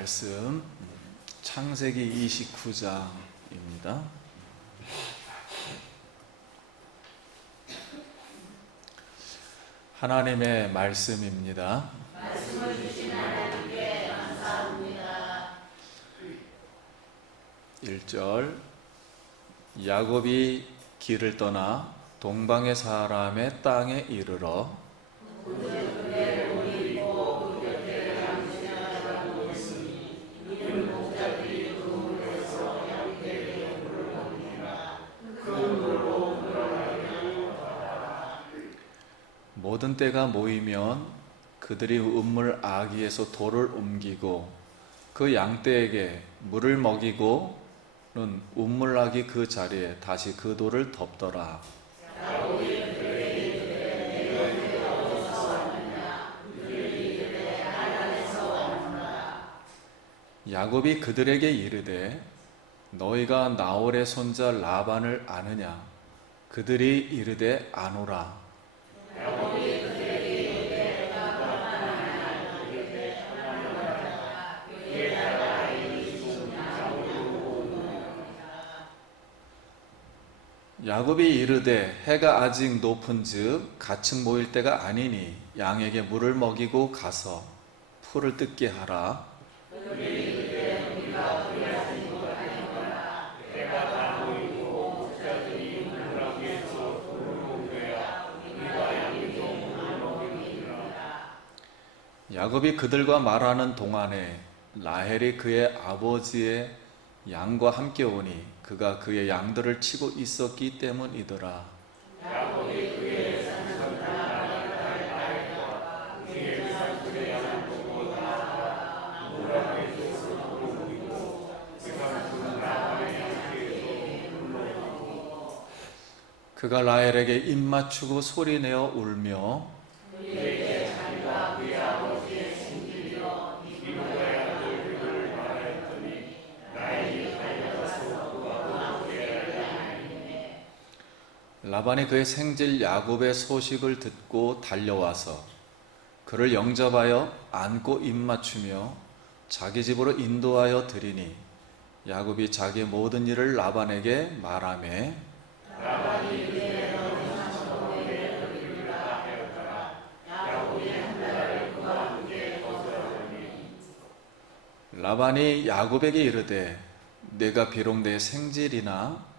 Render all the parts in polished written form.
말씀 창세기 29장입니다. 하나님의 말씀입니다. 말씀을 주신 하나님께 감사합니다. 1절 야곱이 길을 떠나 동방의 사람의 땅에 이르러 모든 때가 모이면 그들이 우물 아기에서 돌을 옮기고 그 양떼에게 물을 먹이고는 우물 아기 그 자리에 다시 그 돌을 덮더라. 야곱이 그들에게 이르되 너희가 나홀의 손자 라반을 아느냐? 그들이 이르되 아노라. 야곱이 이르되 해가 아직 높은즉 가축 모일 때가 아니니 양에게 물을 먹이고 가서 풀을 뜯게 하라. 야곱이 그들과 말하는 동안에 라헬이 그의 아버지의 양과 함께 오니 그가 그의 양들을 치고 있었기 때문이더라. 그가 라헬에게 입 맞추고 소리내어 울며 라반이 그의 생질 야곱의 소식을 듣고 달려와서 그를 영접하여 안고 입맞추며 자기 집으로 인도하여 드리니 야곱이 자기의 모든 일을 라반에게 말하매 라반이 야곱에게 이르되 내가 비록 내 생질이나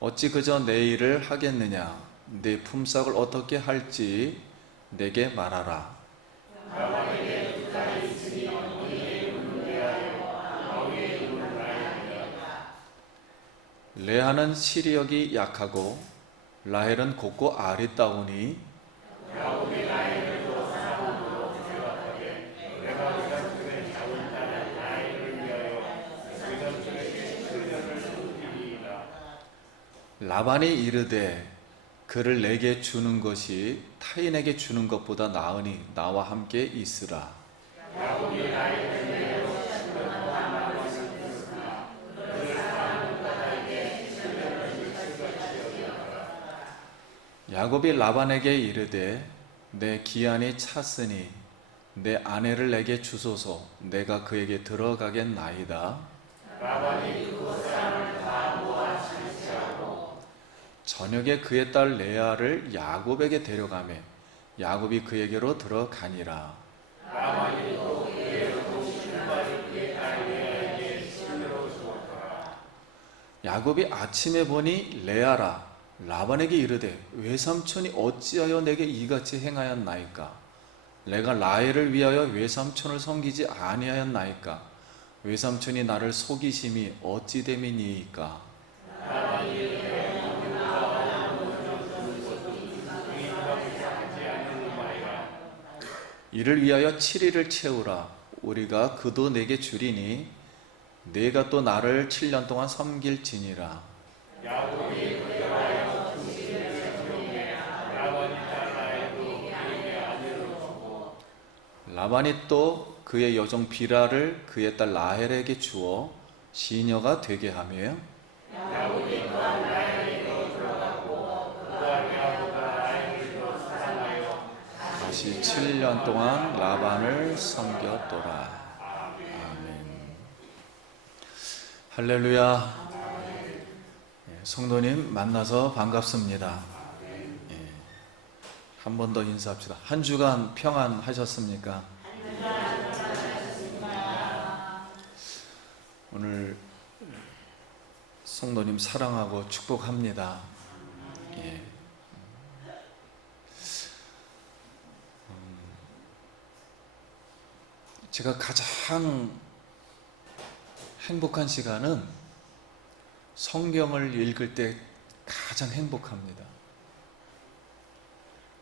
어찌 그저 내 일을 하겠느냐? 내 품삯을 어떻게 할지 내게 말하라. 레아는 시력이 약하고 라헬은 곱고 아리따우니 라반이 이르되 그를 내게 주는 것이 타인에게 주는 것보다 나으니 나와 함께 있으라. 야곱이 라반에게 이르되 내 기한이 찼으니 내 아내를 내게 주소서. 내가 그에게 들어가겠나이다. 저녁에 그의 딸 레아를 야곱에게 데려가매 야곱이 그에게로 들어가니라. 야곱이 아침에 보니 레아라. 라반에게 이르되 외삼촌이 어찌하여 내게 이같이 행하였나이까? 내가 라헬을 위하여 외삼촌을 섬기지 아니하였나이까? 외삼촌이 나를 속이심이 어찌 됨이니이까? 이를 위하여 7일을 채우라. 우리가 그도 내게 주리니 내가 또 나를 7년 동안 섬길지니라. 라반이 또 그의 여종 비라를 그의 딸 라헬에게 주어 시녀가 되게 하며 다시 7년 동안 라반을 섬겼더라. 아멘. 할렐루야. 예, 성도님 만나서 반갑습니다. 예, 한 번 더 인사합시다. 한 주간 평안하셨습니까? 오늘 성도님 사랑하고 축복합니다. 예. 제가 가장 행복한 시간은 성경을 읽을 때 가장 행복합니다.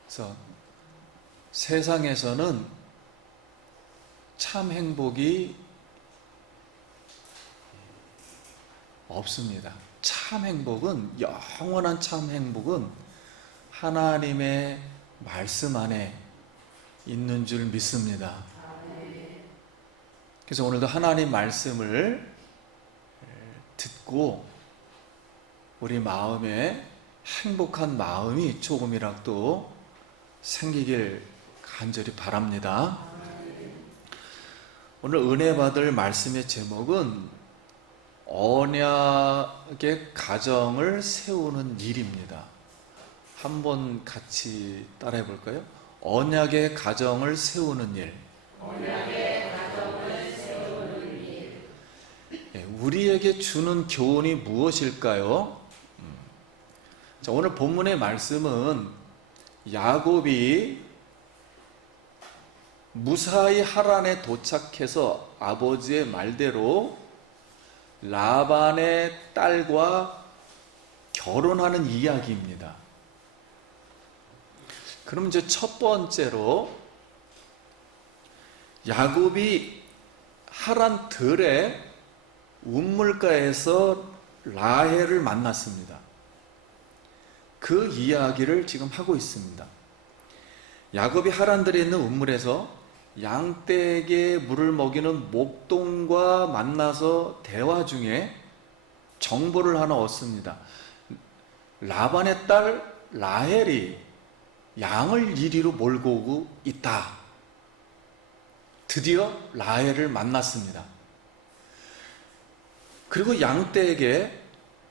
그래서 세상에서는 참 행복이 없습니다. 참 행복은, 영원한 참 행복은 하나님의 말씀 안에 있는 줄 믿습니다. 그래서 오늘도 하나님 말씀을 듣고 우리 마음에 행복한 마음이 조금이라도 생기길 간절히 바랍니다. 오늘 은혜 받을 말씀의 제목은 언약의 가정을 세우는 일입니다. 한번 같이 따라해 볼까요? 언약의 가정을 세우는 일. 우리에게 주는 교훈이 무엇일까요? 자, 오늘 본문의 말씀은 야곱이 무사히 하란에 도착해서 아버지의 말대로 라반의 딸과 결혼하는 이야기입니다. 그럼 이제 첫 번째로 야곱이 하란 들에 운물가에서 라헬을 만났습니다. 그 이야기를 지금 하고 있습니다. 야곱이 하란들에 있는 운물에서 양떼에게 물을 먹이는 목동과 만나서 대화 중에 정보를 하나 얻습니다. 라반의 딸 라헬이 양을 이리로 몰고 오고 있다. 드디어 라헬을 만났습니다. 그리고 양떼에게,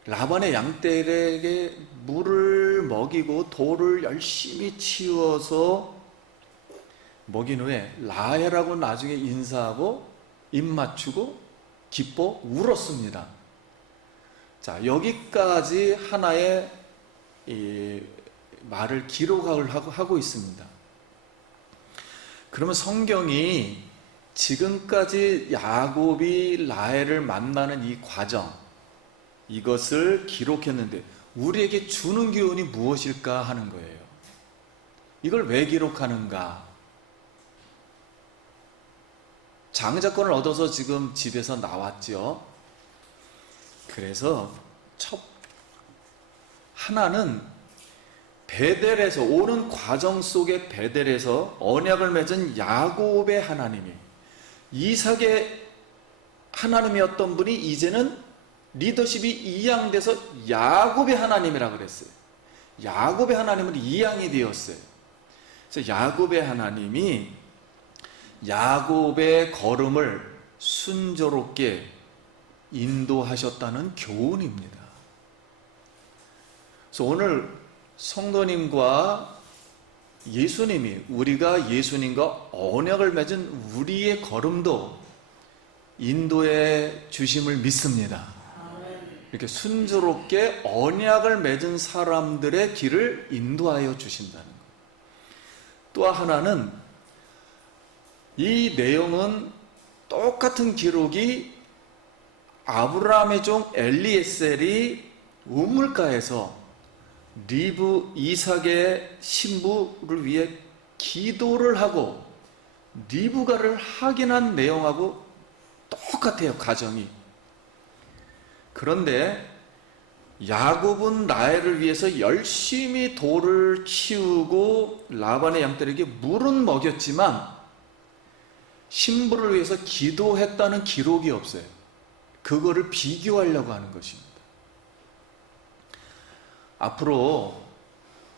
라반의 양떼에게 물을 먹이고 돌을 열심히 치워서 먹인 후에 라헬하고 나중에 인사하고 입 맞추고 기뻐 울었습니다. 자, 여기까지 하나의 이 말을 기록을 하고 있습니다. 그러면 성경이 지금까지 야곱이 라헬을 만나는 이 과정, 이것을 기록했는데 우리에게 주는 교훈이 무엇일까 하는 거예요. 이걸 왜 기록하는가? 장자권을 얻어서 지금 집에서 나왔죠. 그래서 첫 하나는 베델에서, 오는 과정 속에 베델에서 언약을 맺은 야곱의 하나님이, 이삭의 하나님이었던 분이 이제는 리더십이 이양돼서 야곱의 하나님이라고 그랬어요. 야곱의 하나님은 이양이 되었어요. 그래서 야곱의 하나님이 야곱의 걸음을 순조롭게 인도하셨다는 교훈입니다. 그래서 오늘 성도님과 예수님이, 우리가 예수님과 언약을 맺은 우리의 걸음도 인도해 주심을 믿습니다. 이렇게 순조롭게 언약을 맺은 사람들의 길을 인도하여 주신다는 것. 또 하나는, 이 내용은 똑같은 기록이 아브라함의 종 엘리에셀이 우물가에서 리브, 이삭의 신부를 위해 기도를 하고 리브가를 확인한 내용하고 똑같아요, 가정이. 그런데 야곱은 라헬을 위해서 열심히 돌을 치우고 라반의 양떼에게 물은 먹였지만 신부를 위해서 기도했다는 기록이 없어요. 그거를 비교하려고 하는 것입니다. 앞으로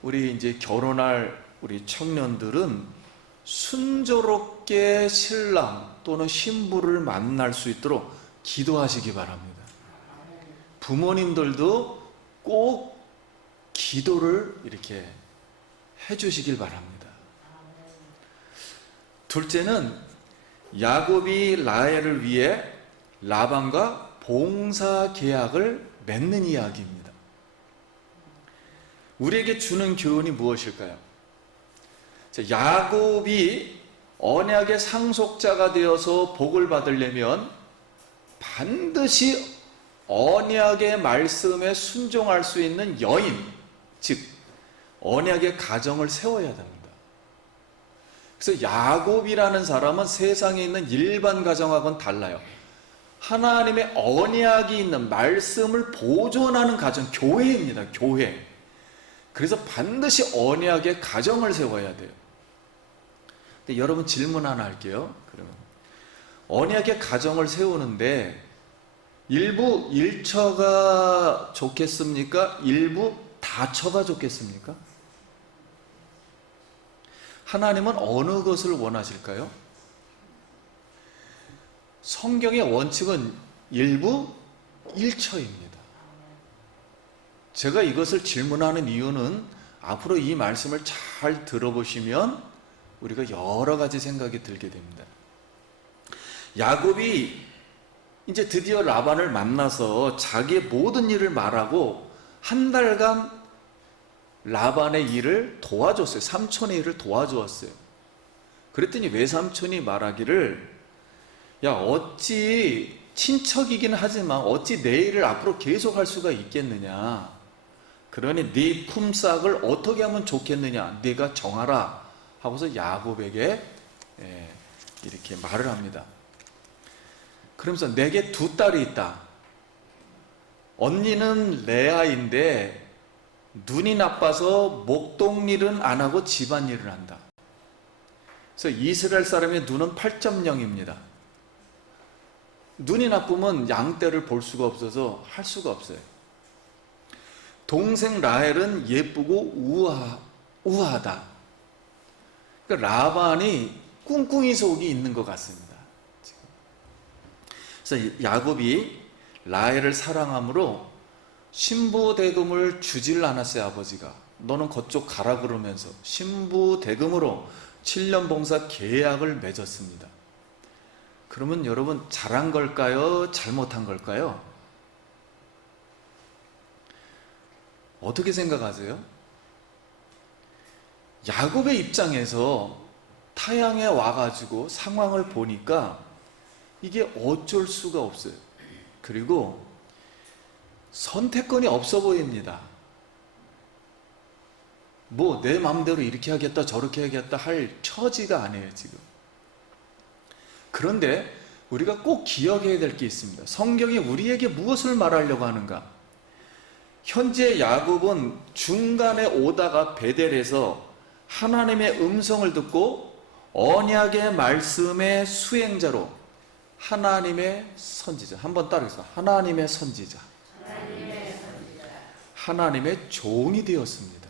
우리 이제 결혼할 우리 청년들은 순조롭게 신랑 또는 신부를 만날 수 있도록 기도하시기 바랍니다. 부모님들도 꼭 기도를 이렇게 해주시길 바랍니다. 둘째는 야곱이 라헬을 위해 라반과 봉사 계약을 맺는 이야기입니다. 우리에게 주는 교훈이 무엇일까요? 야곱이 언약의 상속자가 되어서 복을 받으려면 반드시 언약의 말씀에 순종할 수 있는 여인, 즉 언약의 가정을 세워야 됩니다. 그래서 야곱이라는 사람은 세상에 있는 일반 가정하고는 달라요. 하나님의 언약이 있는 말씀을 보존하는 가정, 교회입니다. 교회. 그래서 반드시 언약의 가정을 세워야 돼요. 근데 여러분 질문 하나 할게요. 그러면 언약의 가정을 세우는데 일부 일처가 좋겠습니까? 일부 다처가 좋겠습니까? 하나님은 어느 것을 원하실까요? 성경의 원칙은 일부 일처입니다. 제가 이것을 질문하는 이유는 앞으로 이 말씀을 잘 들어보시면 우리가 여러 가지 생각이 들게 됩니다. 야곱이 이제 드디어 라반을 만나서 자기의 모든 일을 말하고 한 달간 라반의 일을 도와줬어요. 삼촌의 일을 도와주었어요. 그랬더니 외삼촌이 말하기를, 야, 어찌 친척이긴 하지만 어찌 내 일을 앞으로 계속할 수가 있겠느냐. 그러니 네 품삯을 어떻게 하면 좋겠느냐. 네가 정하라 하고서 야곱에게 이렇게 말을 합니다. 그러면서 내게 두 딸이 있다. 언니는 레아인데 눈이 나빠서 목동일은 안 하고 집안일을 한다. 그래서 이스라엘 사람의 눈은 8.0입니다. 눈이 나쁘면 양떼를 볼 수가 없어서 할 수가 없어요. 동생 라헬은 예쁘고 우아하다. 그러니까 라반이 꿍꿍이 속이 있는 것 같습니다. 그래서 야곱이 라헬을 사랑함으로 신부대금을 주질 않았어요. 아버지가 너는 그쪽 가라 그러면서 신부대금으로 7년 봉사 계약을 맺었습니다. 그러면 여러분 잘한 걸까요? 잘못한 걸까요? 어떻게 생각하세요? 야곱의 입장에서 타향에 와가지고 상황을 보니까 이게 어쩔 수가 없어요. 그리고 선택권이 없어 보입니다. 뭐 내 마음대로 이렇게 하겠다 저렇게 하겠다 할 처지가 아니에요 지금. 그런데 우리가 꼭 기억해야 될 게 있습니다. 성경이 우리에게 무엇을 말하려고 하는가? 현재 야곱은 중간에 오다가 베델에서 하나님의 음성을 듣고 언약의 말씀의 수행자로 하나님의 선지자, 한번 따라해서 하나님의 선지자, 하나님의 종이 되었습니다.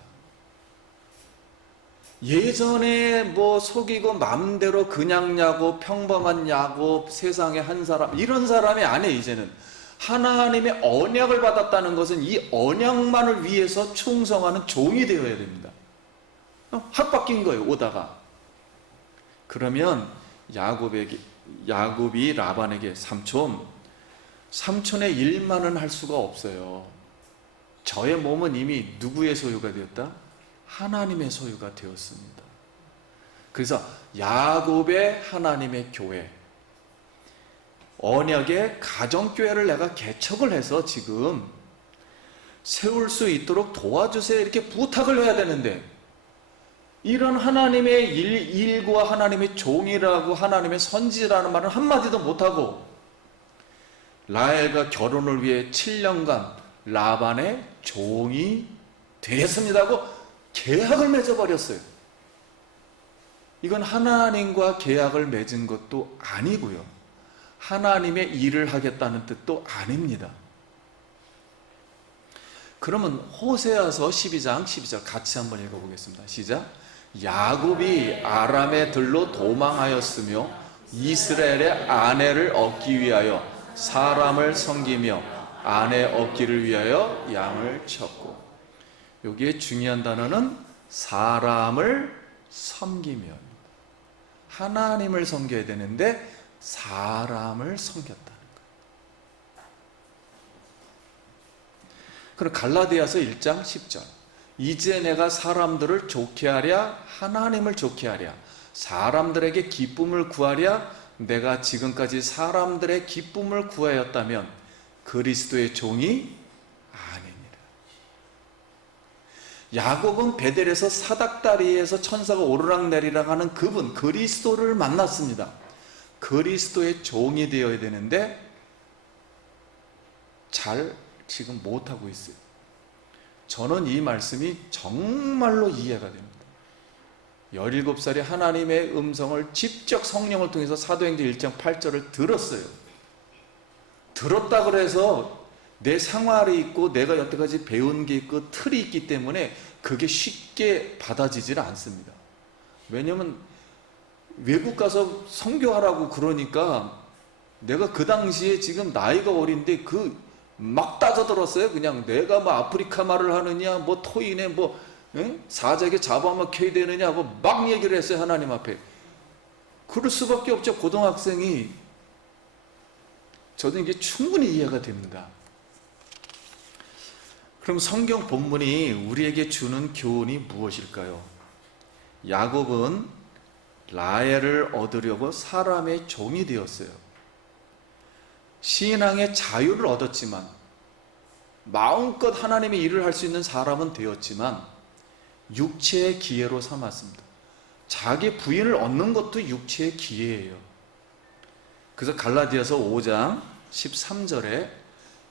예전에 뭐 속이고 마음대로 그냥 야곱, 평범한 야곱, 세상의 한 사람, 이런 사람이 아니에요. 이제는 하나님의 언약을 받았다는 것은 이 언약만을 위해서 충성하는 종이 되어야 됩니다. 확 바뀐 거예요. 오다가. 그러면 야곱이 라반에게 삼촌의 일만은 할 수가 없어요. 저의 몸은 이미 누구의 소유가 되었다? 하나님의 소유가 되었습니다. 그래서 야곱의 하나님의 교회, 언약의 가정교회를 내가 개척을 해서 지금 세울 수 있도록 도와주세요 이렇게 부탁을 해야 되는데, 이런 하나님의 일과 하나님의 종이라고 하나님의 선지라는 말은 한마디도 못하고 라헬과 결혼을 위해 7년간 라반의 종이 되겠습니다 하고 계약을 맺어버렸어요. 이건 하나님과 계약을 맺은 것도 아니고요, 하나님의 일을 하겠다는 뜻도 아닙니다. 그러면 호세아서 12장 12절 같이 한번 읽어보겠습니다. 시작. 야곱이 아람의 들로 도망하였으며 이스라엘의 아내를 얻기 위하여 사람을 섬기며 아내 얻기를 위하여 양을 쳤고, 여기에 중요한 단어는 사람을 섬기면, 하나님을 섬겨야 되는데 사람을 섬겼다는 거예요. 그럼 갈라디아서 1장 10절, 이제 내가 사람들을 좋게 하랴 하나님을 좋게 하랴 사람들에게 기쁨을 구하랴 내가 지금까지 사람들의 기쁨을 구하였다면 그리스도의 종이 아니니라. 야곱은 베델에서 사닥다리에서 천사가 오르락내리락 하는 그분 그리스도를 만났습니다. 그리스도의 종이 되어야 되는데 잘 지금 못하고 있어요. 저는 이 말씀이 정말로 이해가 됩니다. 17살에 하나님의 음성을 직접 성령을 통해서 사도행전 1장 8절을 들었어요. 들었다 그래서 내 생활이 있고 내가 여태까지 배운 게 있고 틀이 있기 때문에 그게 쉽게 받아지질 않습니다. 왜냐면 외국 가서 선교하라고 그러니까 내가 그 당시에 지금 나이가 어린데 막 따져들었어요. 그냥 내가 뭐 아프리카 말을 하느냐, 뭐 토인에 뭐 사자에게 잡아만 켜야 되느냐 하고 막 얘기를 했어요. 하나님 앞에. 그럴 수밖에 없죠. 고등학생이. 저도 이게 충분히 이해가 됩니다. 그럼 성경 본문이 우리에게 주는 교훈이 무엇일까요? 야곱은 라헬을 얻으려고 사람의 종이 되었어요. 신앙의 자유를 얻었지만 마음껏 하나님의 일을 할 수 있는 사람은 되었지만 육체의 기회로 삼았습니다. 자기 부인을 얻는 것도 육체의 기회예요. 그래서 갈라디아서 5장 13절에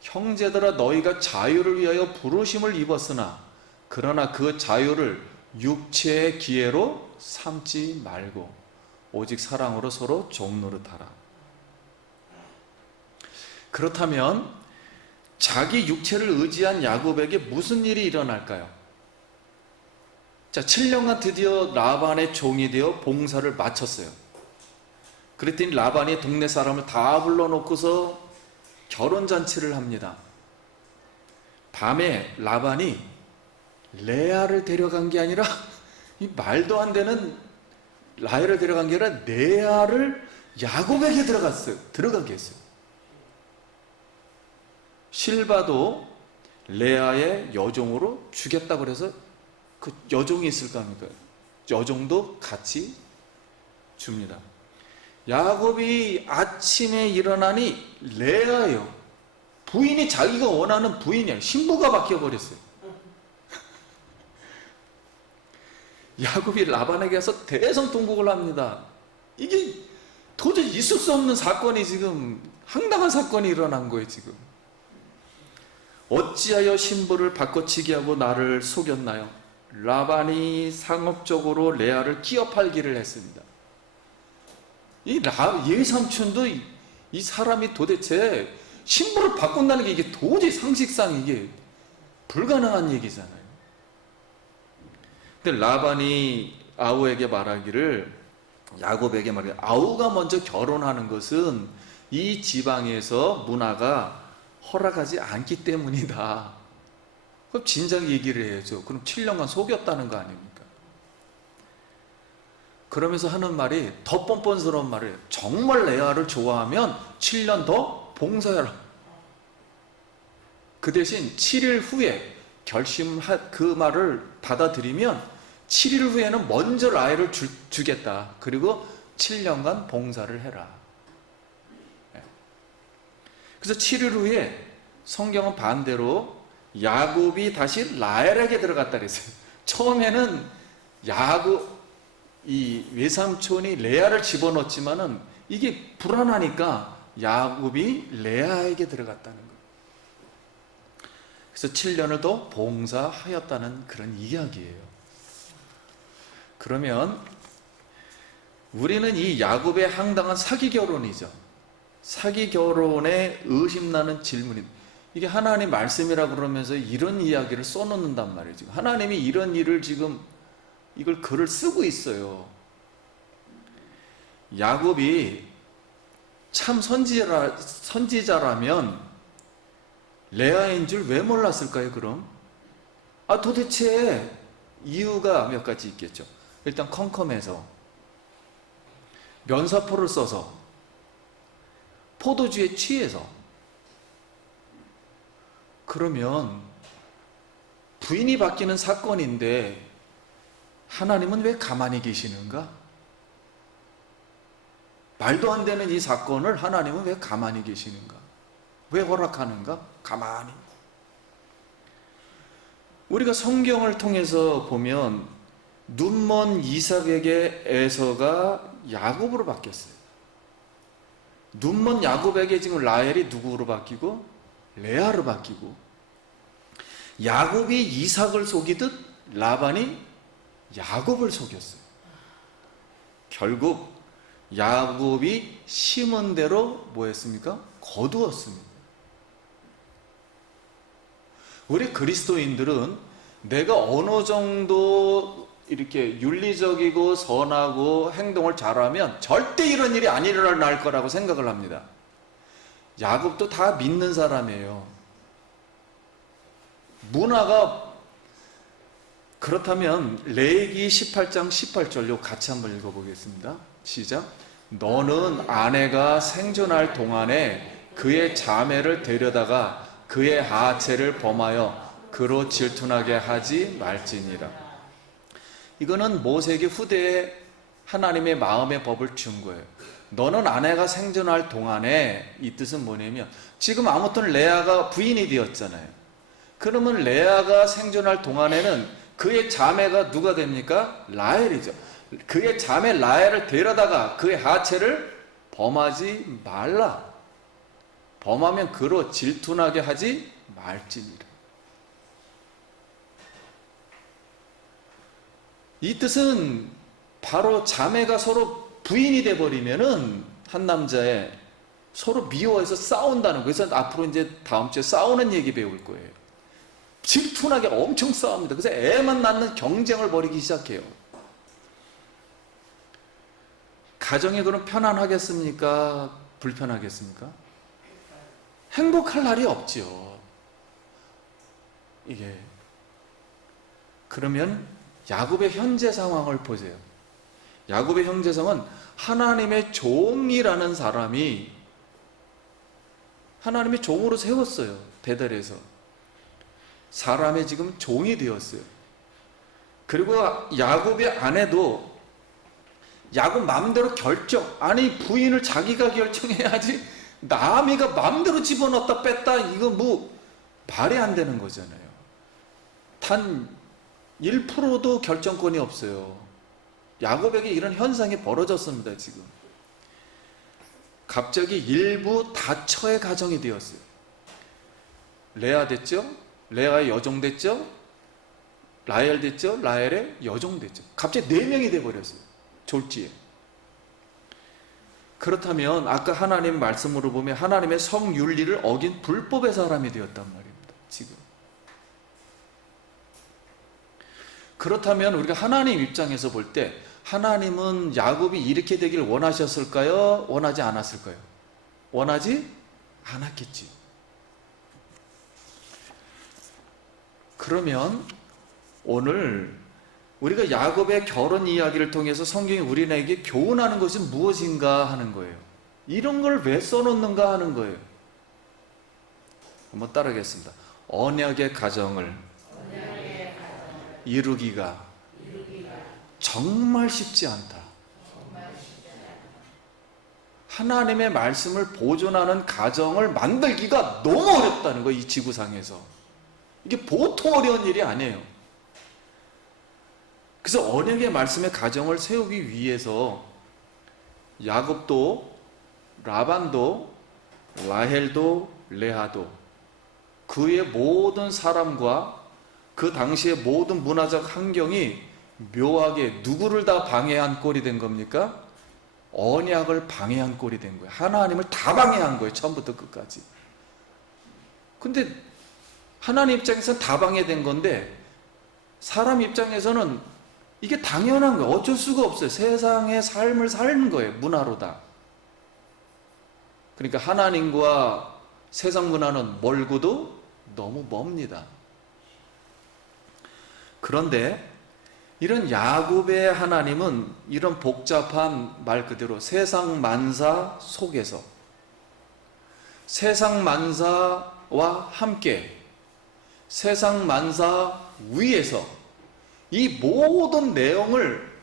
형제들아 너희가 자유를 위하여 부르심을 입었으나 그러나 그 자유를 육체의 기회로 삼지 말고 오직 사랑으로 서로 종노릇하라. 그렇다면 자기 육체를 의지한 야곱에게 무슨 일이 일어날까요? 자, 7년간 드디어 라반의 종이 되어 봉사를 마쳤어요. 그랬더니 라반이 동네 사람을 다 불러놓고서 결혼잔치를 합니다. 밤에 라반이 레아를 데려간 게 아니라 이 말도 안 되는 라헬을 데려간 게 아니라 레아를 야곱에게 들어가게 했어요. 실바도 레아의 여종으로 주겠다고 그래서 그 여종이 있을까 합니까? 여종도 같이 줍니다. 야곱이 아침에 일어나니 레아예요. 부인이 자기가 원하는 부인이에요. 신부가 바뀌어버렸어요. 야곱이 라반에게 가서 대성통곡을 합니다. 이게 도저히 있을 수 없는 사건이 지금 황당한 사건이 일어난 거예요. 지금 어찌하여 신부를 바꿔치기 하고 나를 속였나요? 라반이 상업적으로 레아를 끼어 팔기를 했습니다. 이 예삼촌도 이 사람이 도대체 신부를 바꾼다는 게 이게 도저히 상식상 이게 불가능한 얘기잖아요. 근데 라반이 아우에게 말하기를, 야곱에게 말하기를, 아우가 먼저 결혼하는 것은 이 지방에서 문화가 허락하지 않기 때문이다. 그럼 진작 얘기를 해야죠. 그럼 7년간 속였다는 거 아닙니까? 그러면서 하는 말이 더 뻔뻔스러운 말이에요. 정말 레아를 좋아하면 7년 더 봉사해라. 그 대신 7일 후에 그 말을 받아들이면 7일 후에는 먼저 라헬을 주겠다. 그리고 7년간 봉사를 해라. 그래서 7일 후에 성경은 반대로 야곱이 다시 라헬에게 들어갔다 그랬어요. 처음에는 이 외삼촌이 레아를 집어넣었지만은 이게 불안하니까 야곱이 레아에게 들어갔다는 거예요. 그래서 7년을 더 봉사하였다는 그런 이야기예요. 그러면 우리는 이 야곱의 황당한 사기 결혼이죠. 사기 결혼에 의심나는 질문입니다. 이게 하나님 말씀이라 그러면서 이런 이야기를 써놓는단 말이에요. 지금 하나님이 이런 일을 지금 이걸 글을 쓰고 있어요. 야곱이 참 선지자라면 레아인 줄 왜 몰랐을까요, 그럼? 도대체 이유가 몇 가지 있겠죠. 일단 컴컴해서, 면사포를 써서, 포도주에 취해서. 그러면 부인이 바뀌는 사건인데 하나님은 왜 가만히 계시는가? 말도 안 되는 이 사건을 하나님은 왜 가만히 계시는가? 왜 허락하는가? 가만히. 우리가 성경을 통해서 보면 눈먼 이삭에게 에서가 야곱으로 바뀌었어요. 눈먼 야곱에게 지금 라헬이 누구로 바뀌고 레아로 바뀌고, 야곱이 이삭을 속이듯 라반이 야곱을 속였어요. 결국 야곱이 심은 대로 뭐 했습니까? 거두었습니다. 우리 그리스도인들은 내가 어느 정도 이렇게 윤리적이고 선하고 행동을 잘하면 절대 이런 일이 안 일어날 거라고 생각을 합니다. 야곱도 다 믿는 사람이에요. 문화가 그렇다면 레위기 18장 18절요 같이 한번 읽어보겠습니다. 시작. 너는 아내가 생존할 동안에 그의 자매를 데려다가 그의 하체를 범하여 그로 질투나게 하지 말지니라. 이거는 모세에게 후대에 하나님의 마음의 법을 준 거예요. 너는 아내가 생존할 동안에, 이 뜻은 뭐냐면 지금 아무튼 레아가 부인이 되었잖아요. 그러면 레아가 생존할 동안에는 그의 자매가 누가 됩니까? 라헬이죠. 그의 자매 라헬을 데려다가 그의 하체를 범하지 말라. 범하면 그로 질투나게 하지 말지니라. 이 뜻은 바로 자매가 서로 부인이 돼버리면은 한 남자의 서로 미워해서 싸운다는 거예요. 그래서 앞으로 이제 다음 주에 싸우는 얘기 배울 거예요. 질투나게 엄청 싸웁니다. 그래서 애만 낳는 경쟁을 벌이기 시작해요. 가정이 그럼 편안하겠습니까? 불편하겠습니까? 행복할 날이 없죠. 이게. 그러면 야곱의 현재 상황을 보세요. 야곱의 현재 상황은 하나님의 종이라는 사람이 하나님의 종으로 세웠어요. 베델에서. 사람의 지금 종이 되었어요. 그리고 야곱의 아내도 야곱 마음대로 아니 부인을 자기가 결정해야지 남이가 마음대로 집어넣었다 뺐다, 이거 뭐 말이 안 되는 거잖아요. 단 1%도 결정권이 없어요. 야곱에게 이런 현상이 벌어졌습니다. 지금 갑자기 일부 다처의 가정이 되었어요. 레아 됐죠? 레아의 여종 됐죠? 라헬 됐죠? 라헬의 여종 됐죠? 갑자기 4명이 돼버렸어요. 졸지에. 그렇다면 아까 하나님 말씀으로 보면 하나님의 성윤리를 어긴 불법의 사람이 되었단 말입니다. 지금. 그렇다면 우리가 하나님 입장에서 볼 때 하나님은 야곱이 이렇게 되길 원하셨을까요? 원하지 않았을까요? 원하지 않았겠지. 그러면 오늘 우리가 야곱의 결혼 이야기를 통해서 성경이 우리에게 교훈하는 것이 무엇인가 하는 거예요. 이런 걸 왜 써놓는가 하는 거예요. 한번 따라하겠습니다. 언약의 가정을 이루기가 정말 쉽지 않다. 하나님의 말씀을 보존하는 가정을 만들기가 너무 어렵다는 거예요. 이 지구상에서. 이게 보통 어려운 일이 아니에요. 그래서 언약의 말씀의 가정을 세우기 위해서 야곱도 라반도 라헬도 레아도 그의 모든 사람과 그 당시의 모든 문화적 환경이 묘하게 누구를 다 방해한 꼴이 된 겁니까? 언약을 방해한 꼴이 된 거예요. 하나님을 다 방해한 거예요. 처음부터 끝까지. 근데 하나님 입장에서는 다 방해된 건데 사람 입장에서는 이게 당연한 거예요. 어쩔 수가 없어요. 세상의 삶을 사는 거예요. 문화로 다. 그러니까 하나님과 세상 문화는 멀고도 너무 멉니다. 그런데 이런 야곱의 하나님은 이런 복잡한 말 그대로 세상 만사 속에서 세상 만사와 함께 세상 만사 위에서 이 모든 내용을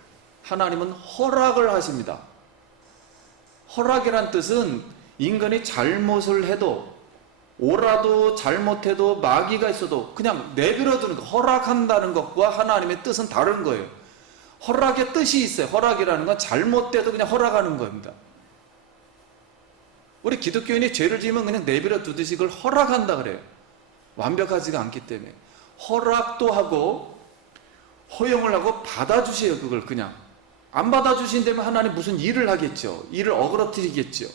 하나님은 허락을 하십니다. 허락이란 뜻은 인간이 잘못을 해도 오라도 잘못해도 마귀가 있어도 그냥 내버려두는 거, 허락한다는 것과 하나님의 뜻은 다른 거예요. 허락의 뜻이 있어요. 허락이라는 건 잘못돼도 그냥 허락하는 겁니다. 우리 기독교인이 죄를 지으면 그냥 내버려두듯이 그걸 허락한다 그래요. 완벽하지가 않기 때문에 허락도 하고 허용을 하고 받아주세요. 그걸 그냥 안 받아주신다면 하나님 무슨 일을 하겠죠. 일을 어그러뜨리겠죠.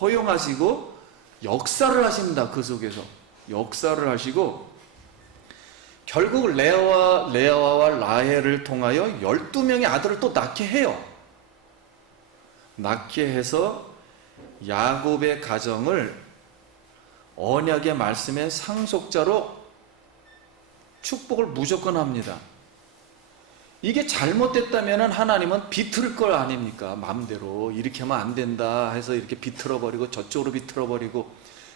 허용하시고 역사를 하십니다. 그 속에서 역사를 하시고 결국 레아와 라헬을 통하여 12명의 아들을 또 낳게 해요. 낳게 해서 야곱의 가정을 언약의 말씀의 상속자로 축복을 무조건 합니다. 이게 잘못됐다면 하나님은 비틀을 걸 아닙니까? 마음대로 이렇게 하면 안 된다 해서 이렇게 비틀어버리고 저쪽으로 비틀어버리고,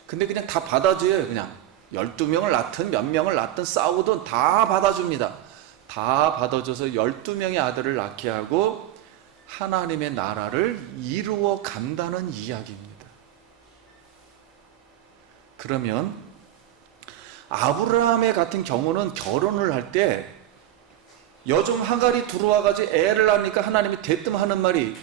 근데 그냥 다 받아줘요. 그냥 12명을 낳든 몇 명을 낳든 싸우든 다 받아줍니다. 다 받아줘서 12명의 아들을 낳게 하고 하나님의 나라를 이루어 간다는 이야기입니다. 그러면 아브라함의 같은 경우는 결혼을 할 때 여종 하갈이 들어와가지고 애를 낳으니까 하나님이 대뜸 하는 말이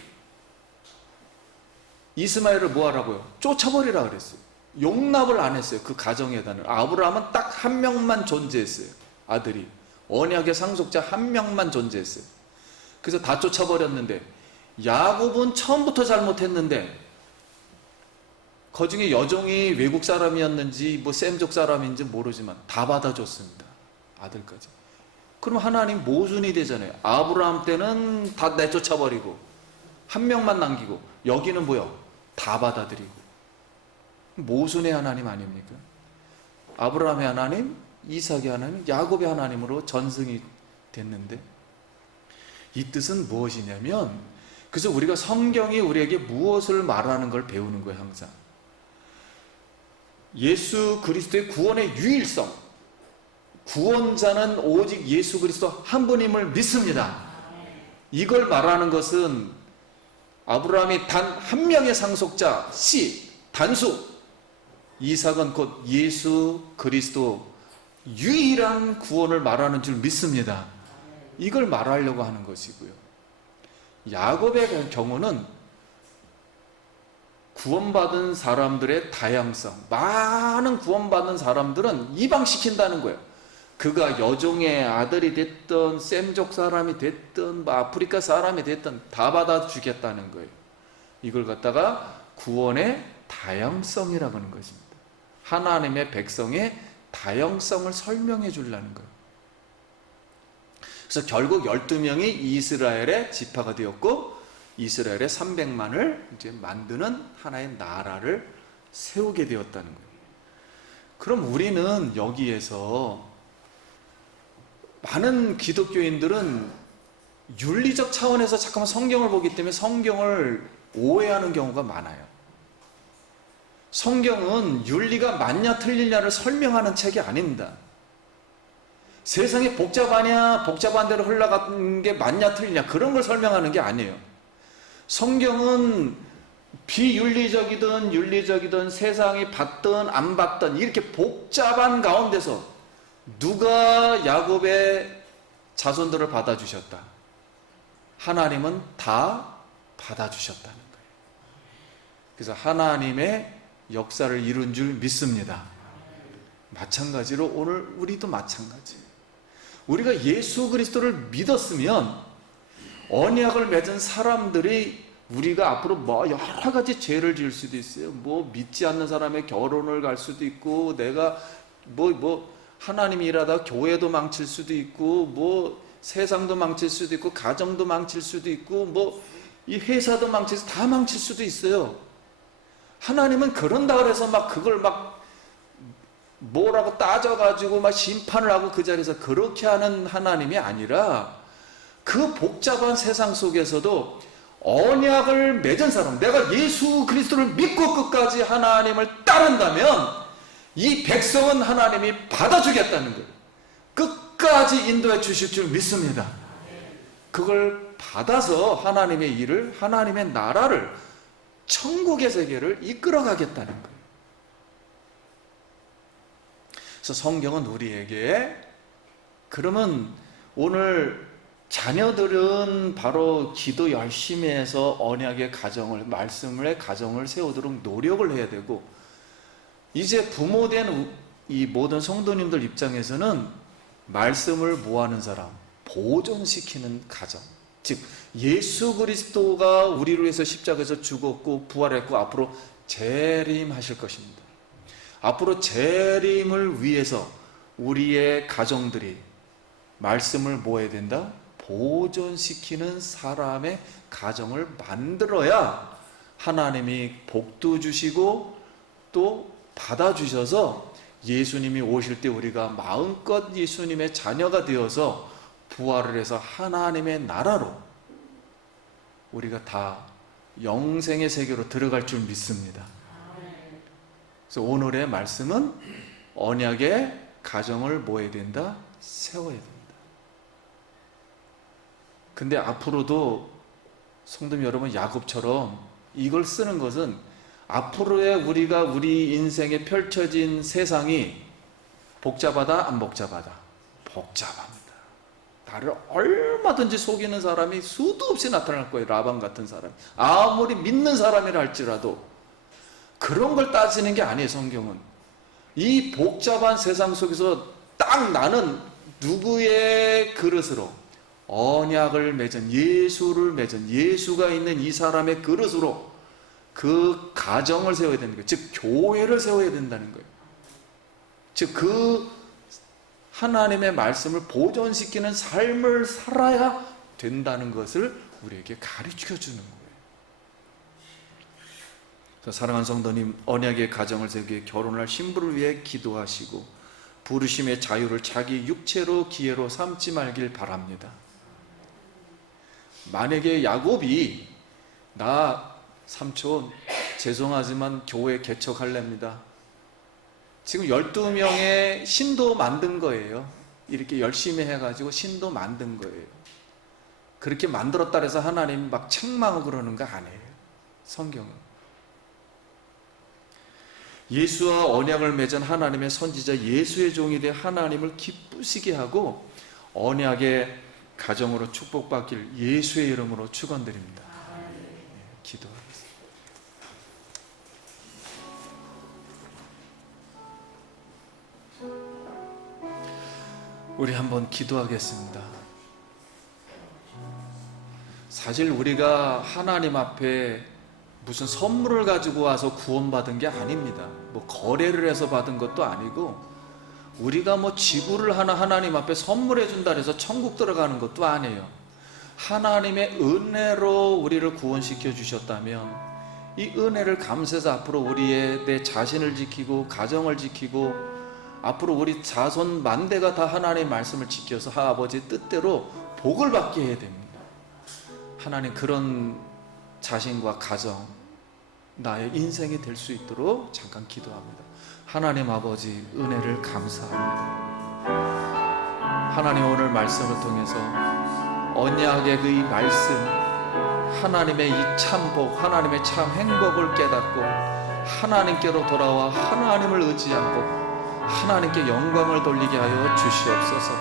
이스마엘을 뭐 하라고요? 쫓아버리라 그랬어요. 용납을 안 했어요. 그 가정에다는. 아브라함은 딱 한 명만 존재했어요. 아들이. 언약의 상속자 한 명만 존재했어요. 그래서 다 쫓아버렸는데 야곱은 처음부터 잘못했는데 그 중에 여종이 외국 사람이었는지 뭐 셈족 사람인지 모르지만 다 받아줬습니다. 아들까지. 그럼 하나님 모순이 되잖아요. 아브라함 때는 다 내쫓아버리고 한 명만 남기고 여기는 뭐요? 다 받아들이고. 모순의 하나님 아닙니까? 아브라함의 하나님, 이삭의 하나님, 야곱의 하나님으로 전승이 됐는데 이 뜻은 무엇이냐면, 그래서 우리가 성경이 우리에게 무엇을 말하는 걸 배우는 거예요. 항상 예수 그리스도의 구원의 유일성, 구원자는 오직 예수 그리스도 한 분임을 믿습니다. 이걸 말하는 것은 아브라함이 단 한 명의 상속자 씨, 단수, 이삭은 곧 예수 그리스도 유일한 구원을 말하는 줄 믿습니다. 이걸 말하려고 하는 것이고요. 야곱의 경우는 구원받은 사람들의 다양성, 많은 구원받는 사람들은 이방시킨다는 거예요. 그가 여종의 아들이 됐든 셈족 사람이 됐든 뭐 아프리카 사람이 됐든 다 받아주겠다는 거예요. 이걸 갖다가 구원의 다양성이라고 하는 것입니다. 하나님의 백성의 다양성을 설명해 주려는 거예요. 그래서 결국 12명이 이스라엘의 지파가 되었고 이스라엘의 300만을 이제 만드는 하나의 나라를 세우게 되었다는 거예요. 그럼 우리는 여기에서 많은 기독교인들은 윤리적 차원에서 잠깐만 성경을 보기 때문에 성경을 오해하는 경우가 많아요. 성경은 윤리가 맞냐 틀리냐를 설명하는 책이 아닙니다. 세상이 복잡하냐 복잡한 대로 흘러가는 게 맞냐 틀리냐 그런 걸 설명하는 게 아니에요. 성경은 비윤리적이든 윤리적이든 세상이 받든 안 받든 이렇게 복잡한 가운데서 누가 야곱의 자손들을 받아주셨다? 하나님은 다 받아주셨다는 거예요. 그래서 하나님의 역사를 이룬 줄 믿습니다. 마찬가지로 오늘 우리도 마찬가지예요. 우리가 예수 그리스도를 믿었으면 언약을 맺은 사람들이 우리가 앞으로 뭐 여러 가지 죄를 지을 수도 있어요. 뭐 믿지 않는 사람의 결혼을 갈 수도 있고, 내가 하나님이 일하다 교회도 망칠 수도 있고, 뭐 세상도 망칠 수도 있고, 가정도 망칠 수도 있고, 뭐 이 회사도 망칠 다 망칠 수도 있어요. 하나님은 그런다 그래서 막 그걸 막 뭐라고 따져가지고 막 심판을 하고 그 자리에서 그렇게 하는 하나님이 아니라 그 복잡한 세상 속에서도 언약을 맺은 사람, 내가 예수 그리스도를 믿고 끝까지 하나님을 따른다면 이 백성은 하나님이 받아주겠다는 거예요. 끝까지 인도해 주실 줄 믿습니다. 그걸 받아서 하나님의 일을, 하나님의 나라를, 천국의 세계를 이끌어가겠다는 거예요. 그래서 성경은 우리에게, 그러면 오늘 자녀들은 바로 기도 열심히 해서 언약의 가정을, 말씀의 가정을 세우도록 노력을 해야 되고, 이제 부모된 이 모든 성도님들 입장에서는 말씀을 뭐하는 사람, 보존시키는 가정, 즉 예수 그리스도가 우리를 위해서 십자가에서 죽었고 부활했고 앞으로 재림하실 것입니다. 앞으로 재림을 위해서 우리의 가정들이 말씀을 뭐 해야 된다? 보존시키는 사람의 가정을 만들어야 하나님이 복도 주시고 또 받아주셔서 예수님이 오실 때 우리가 마음껏 예수님의 자녀가 되어서 부활을 해서 하나님의 나라로 우리가 다 영생의 세계로 들어갈 줄 믿습니다. 그래서 오늘의 말씀은 언약의 가정을 뭐 해야 된다? 세워야 된다. 근데 앞으로도 성도 여러분, 야곱처럼 이걸 쓰는 것은 앞으로의 우리 인생에 펼쳐진 세상이 복잡하다 안 복잡하다? 복잡합니다. 나를 얼마든지 속이는 사람이 수도 없이 나타날 거예요. 라반 같은 사람, 아무리 믿는 사람이라 할지라도. 그런 걸 따지는 게 아니에요. 성경은 이 복잡한 세상 속에서 딱 나는 누구의 그릇으로, 언약을 맺은, 예수를 맺은, 예수가 있는 이 사람의 그릇으로 그 가정을 세워야 되는 거예요. 즉 교회를 세워야 된다는 거예요. 즉 그 하나님의 말씀을 보존시키는 삶을 살아야 된다는 것을 우리에게 가르쳐 주는 거예요. 그래서 사랑하는 성도님, 언약의 가정을 세우기, 결혼할 신부를 위해 기도하시고 부르심의 자유를 자기 육체로 기회로 삼지 말길 바랍니다. 만약에 야곱이 나 삼촌 죄송하지만 교회 개척할랍니다. 지금 12명의 신도 만든 거예요. 이렇게 열심히 해가지고 신도 만든 거예요. 그렇게 만들었다 해서 하나님 막 책망하고 그러는 거 아니에요. 성경은 예수와 언약을 맺은 하나님의 선지자 예수의 종이 되어 하나님을 기쁘시게 하고 언약의 가정으로 축복받길 예수의 이름으로 축원드립니다. 기도하겠습니다. 우리 한번 기도하겠습니다. 사실 우리가 하나님 앞에 무슨 선물을 가지고 와서 구원받은 게 아닙니다. 뭐 거래를 해서 받은 것도 아니고, 우리가 뭐 지구를 하나 하나님 앞에 선물해 준다 해서 천국 들어가는 것도 아니에요. 하나님의 은혜로 우리를 구원시켜 주셨다면 이 은혜를 감사해서 앞으로 우리의 내 자신을 지키고 가정을 지키고 앞으로 우리 자손 만대가 다 하나님의 말씀을 지켜서 아버지 뜻대로 복을 받게 해야 됩니다. 하나님, 그런 자신과 가정, 나의 인생이 될 수 있도록 잠깐 기도합니다. 하나님 아버지, 은혜를 감사합니다. 하나님, 오늘 말씀을 통해서 언약의 그 이 말씀, 하나님의 이 참복, 하나님의 참 행복을 깨닫고 하나님께로 돌아와 하나님을 의지하고 하나님께 영광을 돌리게 하여 주시옵소서.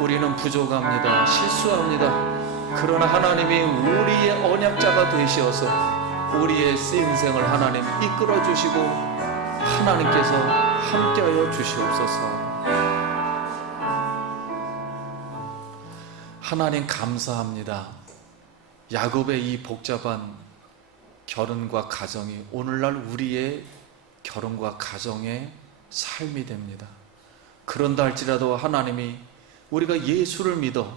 우리는 부족합니다. 실수합니다. 그러나 하나님이 우리의 언약자가 되시어서 우리의 인생을 하나님 이끌어 주시고 하나님께서 함께하여 주시옵소서. 하나님 감사합니다. 야곱의 이 복잡한 결혼과 가정이 오늘날 우리의 결혼과 가정의 삶이 됩니다. 그런다 할지라도 하나님이 우리가 예수를 믿어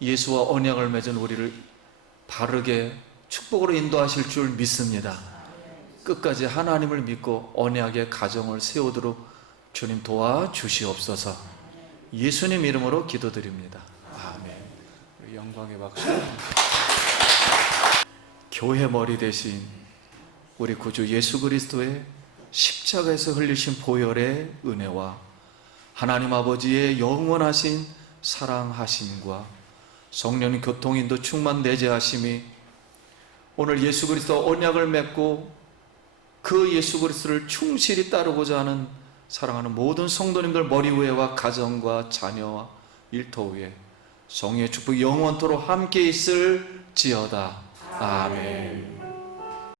예수와 언약을 맺은 우리를 바르게 축복으로 인도하실 줄 믿습니다. 끝까지 하나님을 믿고 언약의 가정을 세우도록 주님 도와주시옵소서. 예수님 이름으로 기도드립니다. 아멘. 우리 영광의 박수. 교회 머리 대신 우리 구주 예수 그리스도의 십자가에서 흘리신 보혈의 은혜와 하나님 아버지의 영원하신 사랑하심과 성령님 교통인도 충만 내재하심이 오늘 예수 그리스도 언약을 맺고 그 예수 그리스도를 충실히 따르고자 하는 사랑하는 모든 성도님들 머리 위에와 가정과 자녀와 일터 위에 성령의 축복이 영원토록 함께 있을지어다. 아멘.